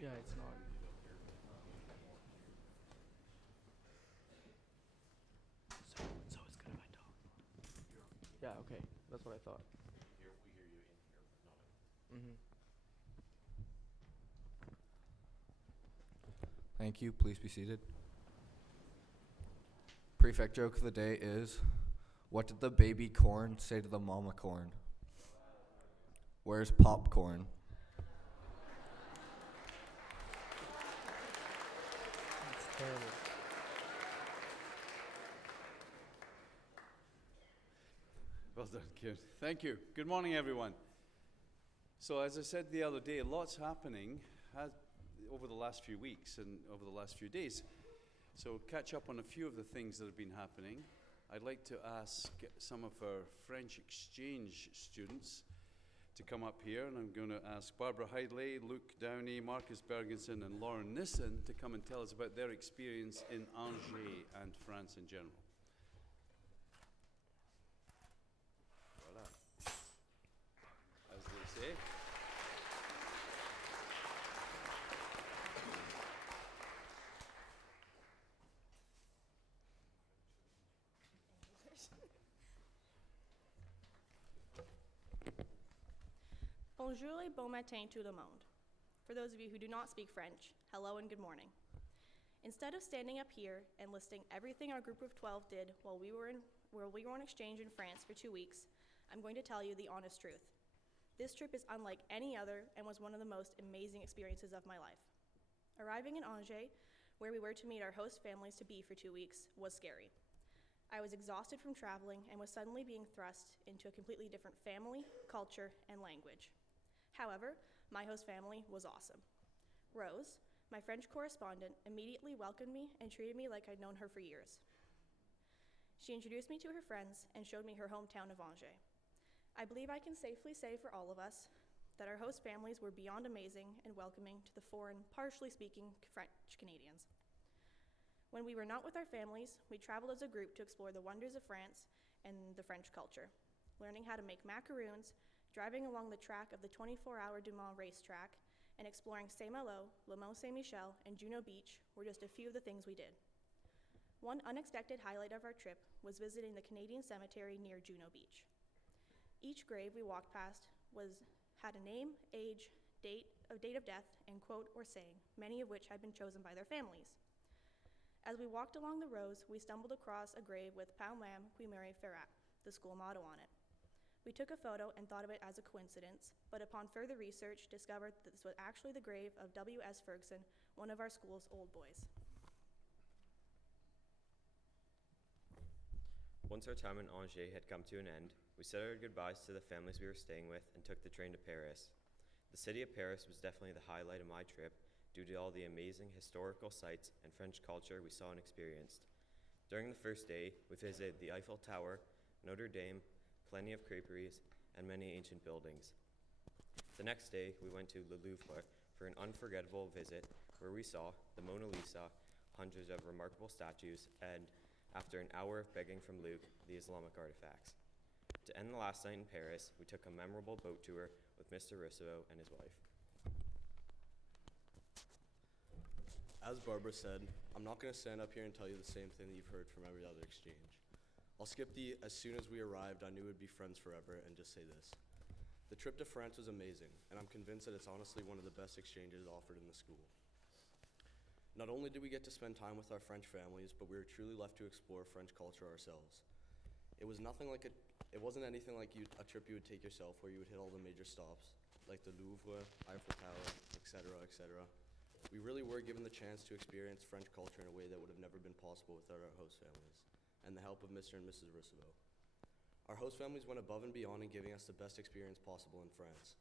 Yeah, it's not. So it's good if I talk. Yeah, okay. That's what I thought. We hear you in here, but not Mm-hmm. Thank you. Please be seated. Prefect joke of the day is, what did the baby corn say to the mama corn? Where's popcorn? It's terrible. well done, Kieran. Thank you. Good morning, everyone. So, as I said the other day, lots happening over the last few weeks and over the last few days. So, catch up on a few of the things that have been happening. I'd like to ask some of our French exchange students to come up here, and I'm going to ask Barbara Heidley, Luke Downey, Marcus Bergensen, and Lauren Nissen to come and tell us about their experience in Angers and France in general. Voilà. As they say. Bonjour et bon matin tout le monde. For those of you who do not speak French, hello and good morning. Instead of standing up here and listing everything our group of 12 did while we were on exchange in France for 2 weeks, I'm going to tell you the honest truth. This trip is unlike any other and was one of the most amazing experiences of my life. Arriving in Angers, where we were to meet our host families to be for 2 weeks, was scary. I was exhausted from traveling and was suddenly being thrust into a completely different family, culture, and language. However, my host family was awesome. Rose, my French correspondent, immediately welcomed me and treated me like I'd known her for years. She introduced me to her friends and showed me her hometown of Angers. I believe I can safely say for all of us that our host families were beyond amazing and welcoming to the foreign, partially speaking French Canadians. When we were not with our families, we traveled as a group to explore the wonders of France and the French culture, learning how to make macaroons, driving along the track of the 24-hour Du Mans racetrack, and exploring Saint-Malo, Le Mont Saint-Michel, and Juno Beach were just a few of the things we did. One unexpected highlight of our trip was visiting the Canadian cemetery near Juno Beach. Each grave we walked past had a name, age, date of death, and quote or saying, many of which had been chosen by their families. As we walked along the rows, we stumbled across a grave with Paum Lam qui meurt ferat, the school motto on it. We took a photo and thought of it as a coincidence, but upon further research, discovered that this was actually the grave of W.S. Ferguson, one of our school's old boys. Once our time in Angers had come to an end, we said our goodbyes to the families we were staying with and took the train to Paris. The city of Paris was definitely the highlight of my trip due to all the amazing historical sites and French culture we saw and experienced. During the first day, we visited the Eiffel Tower, Notre Dame, plenty of creperies, and many ancient buildings. The next day, we went to Le Louvre for an unforgettable visit where we saw the Mona Lisa, hundreds of remarkable statues, and, after an hour of begging from Luke, the Islamic artifacts. To end the last night in Paris, we took a memorable boat tour with Mr. Rousseau and his wife. As Barbara said, I'm not going to stand up here and tell you the same thing that you've heard from every other exchange. I'll skip the as soon as we arrived, I knew we'd be friends forever, and just say this. The trip to France was amazing, and I'm convinced that it's honestly one of the best exchanges offered in the school. Not only did we get to spend time with our French families, but we were truly left to explore French culture ourselves. It wasn't anything like a trip you would take yourself where you would hit all the major stops, like the Louvre, Eiffel Tower, etc., etc. We really were given the chance to experience French culture in a way that would have never been possible without our host families and the help of Mr. and Mrs. Rousseau. Our host families went above and beyond in giving us the best experience possible in France.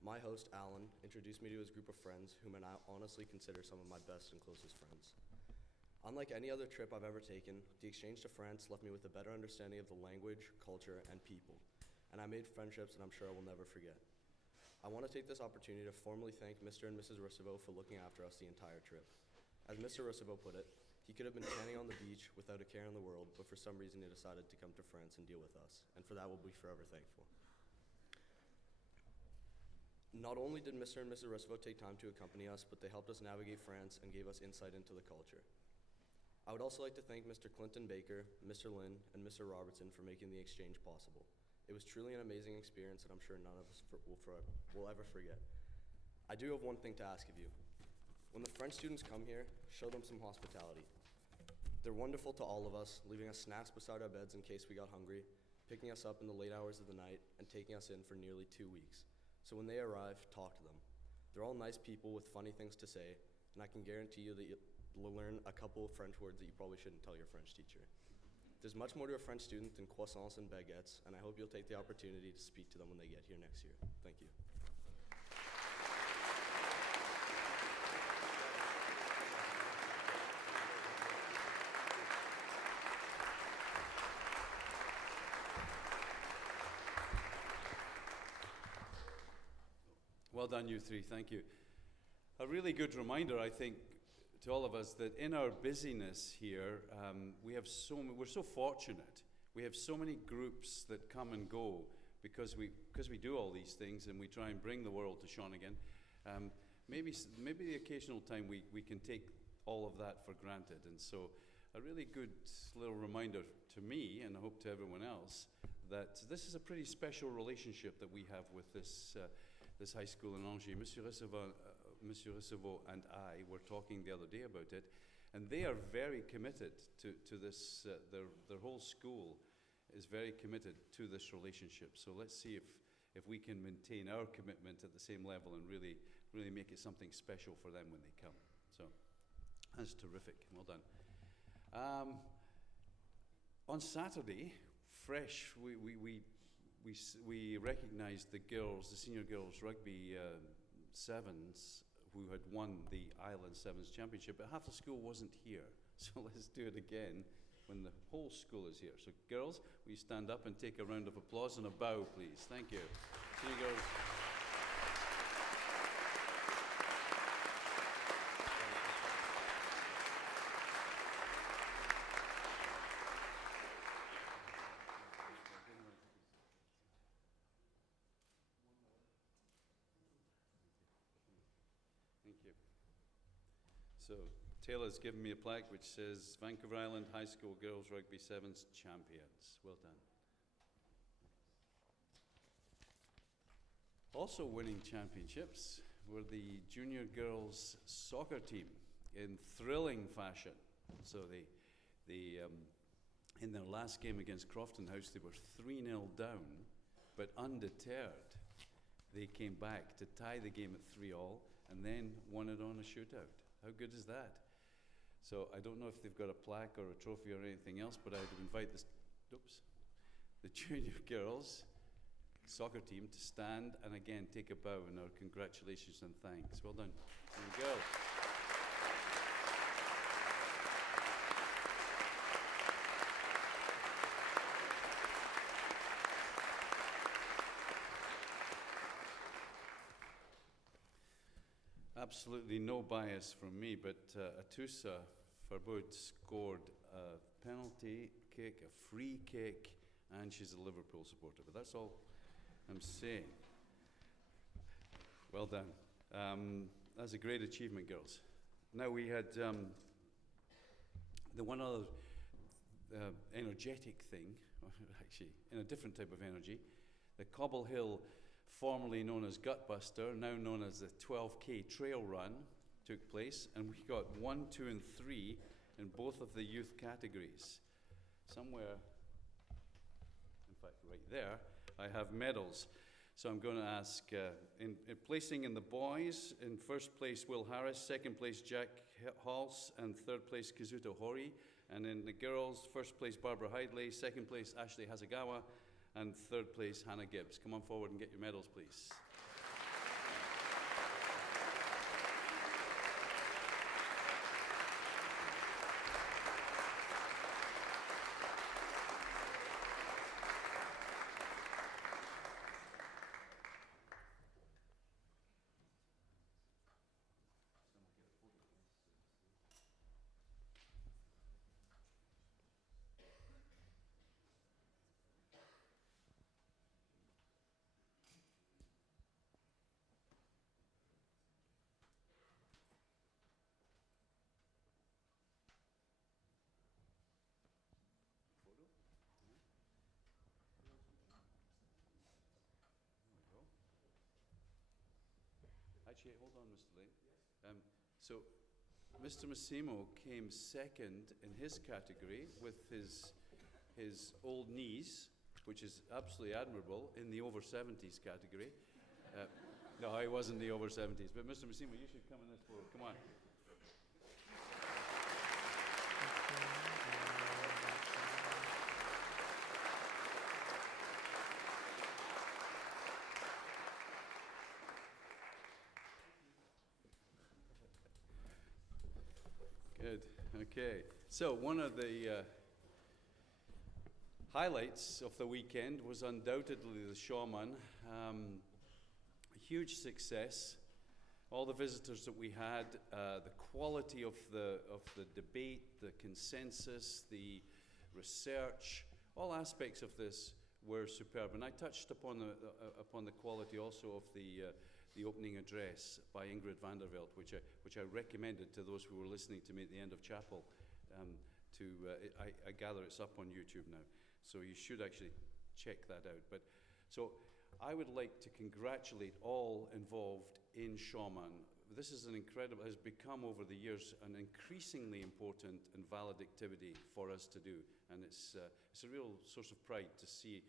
My host, Alan, introduced me to his group of friends, whom I now honestly consider some of my best and closest friends. Unlike any other trip I've ever taken, the exchange to France left me with a better understanding of the language, culture, and people, and I made friendships that I'm sure I will never forget. I want to take this opportunity to formally thank Mr. and Mrs. Rousseau for looking after us the entire trip. As Mr. Rousseau put it, he could have been tanning on the beach without a care in the world, but for some reason he decided to come to France and deal with us, and for that we'll be forever thankful. Not only did Mr. and Mrs. Roosevelt take time to accompany us, but they helped us navigate France and gave us insight into the culture. I would also like to thank Mr. Clinton Baker, Mr. Lynn, and Mr. Robertson for making the exchange possible. It was truly an amazing experience that I'm sure none of us will ever forget. I do have one thing to ask of you. When the French students come here, show them some hospitality. They're wonderful to all of us, leaving us snacks beside our beds in case we got hungry, picking us up in the late hours of the night, and taking us in for nearly 2 weeks. So when they arrive, talk to them. They're all nice people with funny things to say, and I can guarantee you that you'll learn a couple of French words that you probably shouldn't tell your French teacher. There's much more to a French student than croissants and baguettes, and I hope you'll take the opportunity to speak to them when they get here next year. Thank you. Well done, you three. Thank you. A really good reminder, I think, to all of us that in our busyness here, we're so fortunate. We have so many groups that come and go because we do all these things and we try and bring the world to Shawnigan. Maybe the occasional time we can take all of that for granted. And so a really good little reminder to me, and I hope to everyone else, that this is a pretty special relationship that we have with this high school in Angers. Monsieur Receveau and I were talking the other day about it, and they are very committed to this. Their whole school is very committed to this relationship. So let's see if we can maintain our commitment at the same level and really make it something special for them when they come. So that's terrific. Well done. On Saturday, fresh, we recognized the senior girls rugby sevens who had won the Island Sevens Championship, but half the school wasn't here. So let's do it again when the whole school is here. So girls, will you stand up and take a round of applause and a bow, please? Thank you. Senior girls. Thank you. So Taylor's given me a plaque which says Vancouver Island High School Girls Rugby Sevens Champions. Well done. Also winning championships were the junior girls soccer team in thrilling fashion. So they in their last game against Crofton House, they were 3-0 down, but undeterred, they came back to tie the game at 3-3 and then won it on a shootout. How good is that? So I don't know if they've got a plaque or a trophy or anything else, but I'd invite the junior girls soccer team to stand and again take a bow and our congratulations and thanks. Well done. There you go. Absolutely no bias from me, but Atusa Farbud scored a penalty kick, a free kick, and she's a Liverpool supporter. But that's all I'm saying. Well done. That's a great achievement, girls. Now we had the one other energetic thing, actually, in a different type of energy, the Cobble Hill, formerly known as Gutbuster, now known as the 12K Trail Run, took place, and we got 1, 2, and 3 in both of the youth categories. Somewhere, in fact, right there, I have medals. So I'm going to ask, in placing in the boys, in first place Will Harris, second place Jack Halse, and third place Kazuto Hori. And in the girls, first place Barbara Hidley, second place Ashley Hasegawa, and third place Hannah Gibbs. Come on forward and get your medals, please. actually, hold on, Mr. Lane. So, Mr. Massimo came second in his category with his old knees, which is absolutely admirable, in the over 70s category. No, he wasn't the over 70s, but Mr. Massimo, you should come in this forward. Come on. Good. Okay. So one of the highlights of the weekend was undoubtedly the Shawman. A huge success. All the visitors that we had, the quality of the debate, the consensus, the research, all aspects of this were superb. And I touched upon the quality also of the opening address by Ingrid Vanderveld, which I recommended to those who were listening to me at the end of chapel. I gather it's up on YouTube now, so you should actually check that out. But so I would like to congratulate all involved in Shawman. This is has become over the years an increasingly important and valid activity for us to do, and it's a real source of pride to see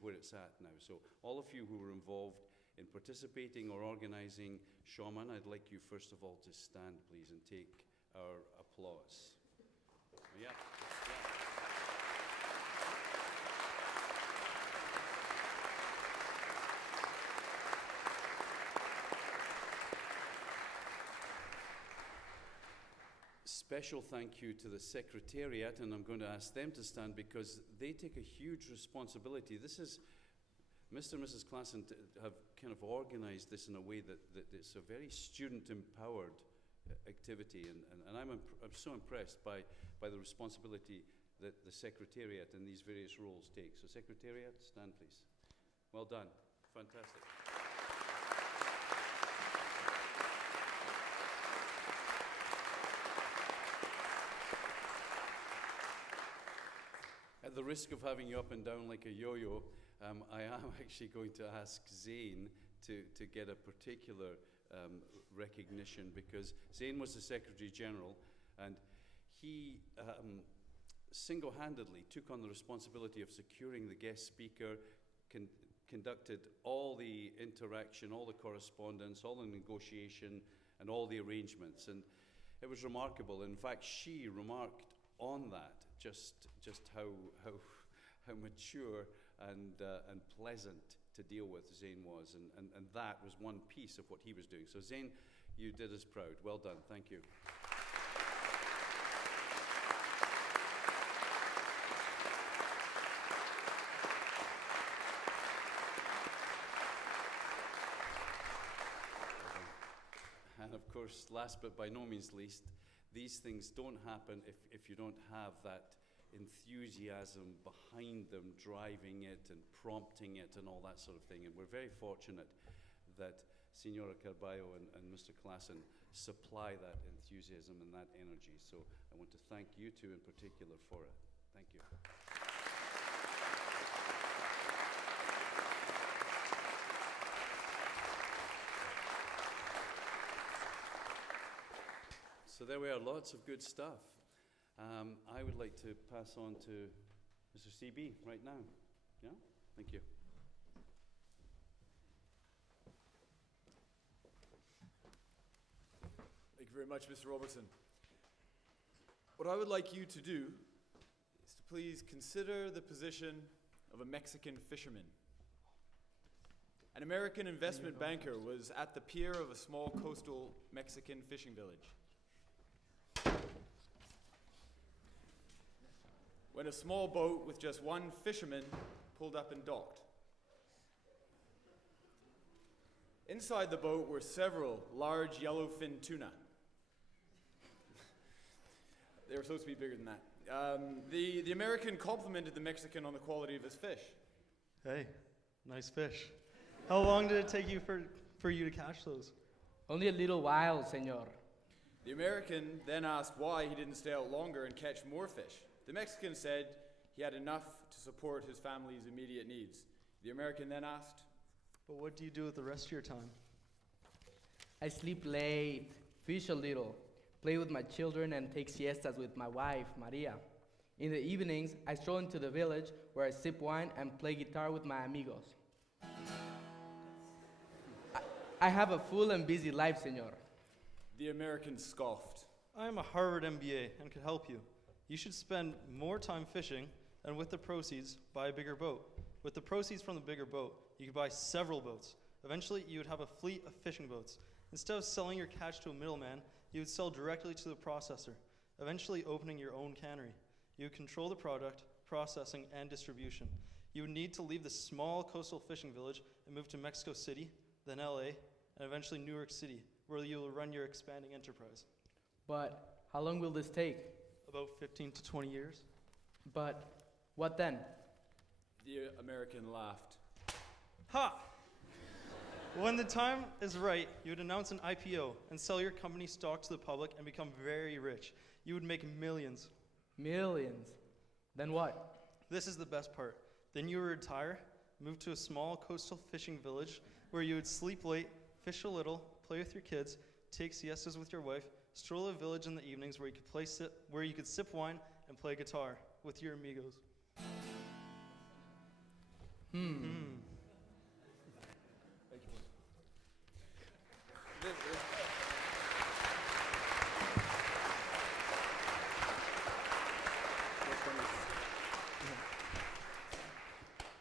where it's at now. So all of you who were involved in participating or organizing Shawman, I'd like you first of all to stand, please, and take our applause. Yeah. Special thank you to the Secretariat, and I'm going to ask them to stand because they take a huge responsibility. This is Mr. and Mrs. Klassen have kind of organized this in a way that it's a very student-empowered activity, and I'm so impressed by the responsibility that the Secretariat and these various roles take. So Secretariat, stand please. Well done. Fantastic. At the risk of having you up and down like a yo-yo, I am actually going to ask Zane to get a particular recognition, because Zane was the Secretary General, and he single-handedly took on the responsibility of securing the guest speaker, conducted all the interaction, all the correspondence, all the negotiation, and all the arrangements, and it was remarkable. In fact, she remarked on that, just how mature and pleasant to deal with Zane was, and that was one piece of what he was doing. So Zane, you did us proud. Well done. Thank you. And of course, last but by no means least, these things don't happen if you don't have that enthusiasm behind them, driving it and prompting it and all that sort of thing. And we're very fortunate that Senora Carballo and Mr. Klassen supply that enthusiasm and that energy. So I want to thank you two in particular for it. Thank you. So there we are, lots of good stuff. I would like to pass on to Mr. CB right now. Yeah? Thank you. Thank you very much, Mr. Robertson. What I would like you to do is to please consider the position of a Mexican fisherman. An American investment banker was at the pier of a small coastal Mexican fishing village when a small boat with just one fisherman pulled up and docked. Inside the boat were several large yellowfin tuna. They were supposed to be bigger than that. The American complimented the Mexican on the quality of his fish. Hey, nice fish. How long did it take you for you to catch those? Only a little while, senor. The American then asked why he didn't stay out longer and catch more fish. The Mexican said he had enough to support his family's immediate needs. The American then asked, But what do you do with the rest of your time? I sleep late, fish a little, play with my children, and take siestas with my wife, Maria. In the evenings, I stroll into the village where I sip wine and play guitar with my amigos. I have a full and busy life, senor. The American scoffed. I am a Harvard MBA and could help you. You should spend more time fishing and with the proceeds, buy a bigger boat. With the proceeds from the bigger boat, you could buy several boats. Eventually, you would have a fleet of fishing boats. Instead of selling your catch to a middleman, you would sell directly to the processor, eventually opening your own cannery. You would control the product, processing, and distribution. You would need to leave the small coastal fishing village and move to Mexico City, then LA, and eventually New York City, where you will run your expanding enterprise. But how long will this take? About 15 to 20 years. But what then? The American laughed. Ha! When the time is right, you would announce an IPO and sell your company stock to the public and become very rich. You would make millions. Millions. Then what? This is the best part. Then you would retire, move to a small coastal fishing village where you would sleep late, fish a little, play with your kids, take siestas with your wife, stroll the village in the evenings where you could sip wine and play guitar with your amigos.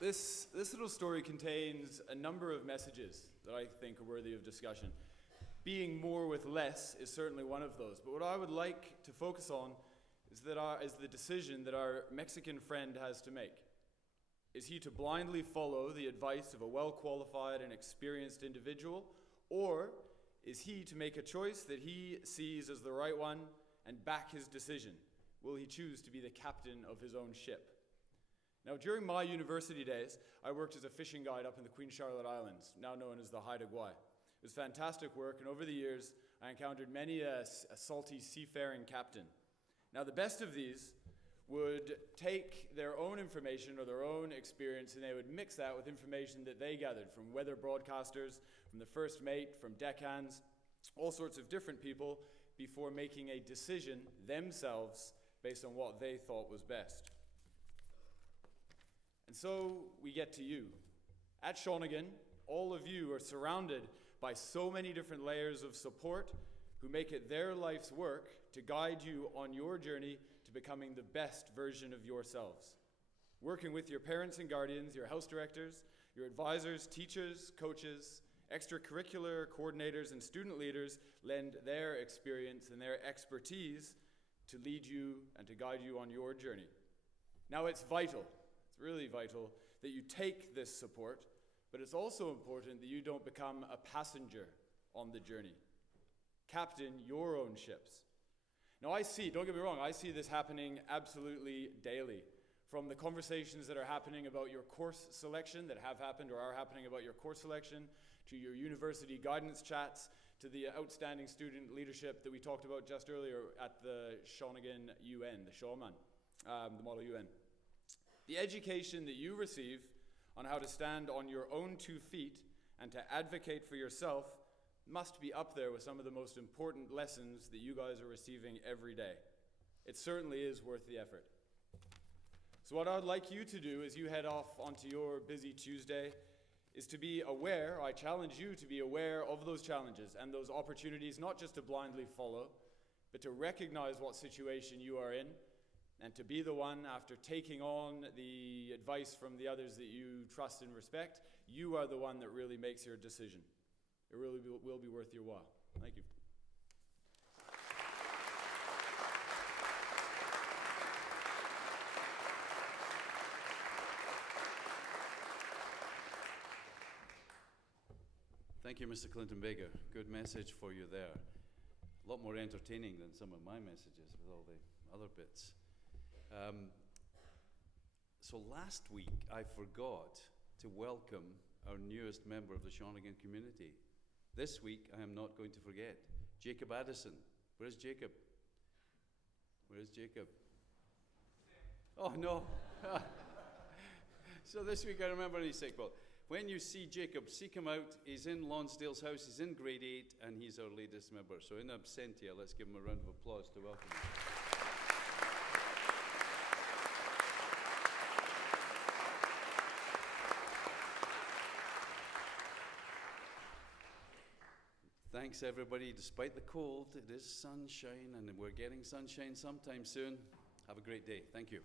This little story contains a number of messages that I think are worthy of discussion. Being more with less is certainly one of those. But what I would like to focus on is the decision that our Mexican friend has to make. Is he to blindly follow the advice of a well-qualified and experienced individual, or is he to make a choice that he sees as the right one and back his decision? Will he choose to be the captain of his own ship? Now, during my university days, I worked as a fishing guide up in the Queen Charlotte Islands, now known as the Haida Gwaii. It was fantastic work, and over the years, I encountered many a salty seafaring captain. Now, the best of these would take their own information or their own experience, and they would mix that with information that they gathered from weather broadcasters, from the first mate, from deckhands, all sorts of different people, before making a decision themselves based on what they thought was best. And so we get to you. At Shawnigan, all of you are surrounded by so many different layers of support who make it their life's work to guide you on your journey to becoming the best version of yourselves. Working with your parents and guardians, your house directors, your advisors, teachers, coaches, extracurricular coordinators, and student leaders lend their experience and their expertise to lead you and to guide you on your journey. Now, it's vital. It's really vital that you take this support, but it's also important that you don't become a passenger on the journey. Captain your own ships. Now don't get me wrong, I see this happening absolutely daily. From the conversations that are happening about your course selection, that have happened or are happening about your course selection, to your university guidance chats, to the outstanding student leadership that we talked about just earlier at the Shawnigan UN, the Shawman, the Model UN. The education that you receive on how to stand on your own 2 feet and to advocate for yourself must be up there with some of the most important lessons that you guys are receiving every day. It certainly is worth the effort. So what I'd like you to do as you head off onto your busy Tuesday is to be aware, I challenge you to be aware of those challenges and those opportunities, not just to blindly follow, but to recognize what situation you are in, and to be the one, after taking on the advice from the others that you trust and respect, you are the one that really makes your decision. It really will be worth your while. Thank you. Thank you, Mr. Clinton Baker. Good message for you there. A lot more entertaining than some of my messages with all the other bits. So last week, I forgot to welcome our newest member of the Shawnigan community. This week, I am not going to forget. Jacob Addison. Where's Jacob? Where's Jacob? Oh, no. So this week, I remember he's sick. when you see Jacob, seek him out. He's in Lonsdale's house. He's in grade 8, and he's our latest member. So in absentia, let's give him a round of applause to welcome him. Thanks, everybody. Despite the cold, it is sunshine, and we're getting sunshine sometime soon. Have a great day. Thank you.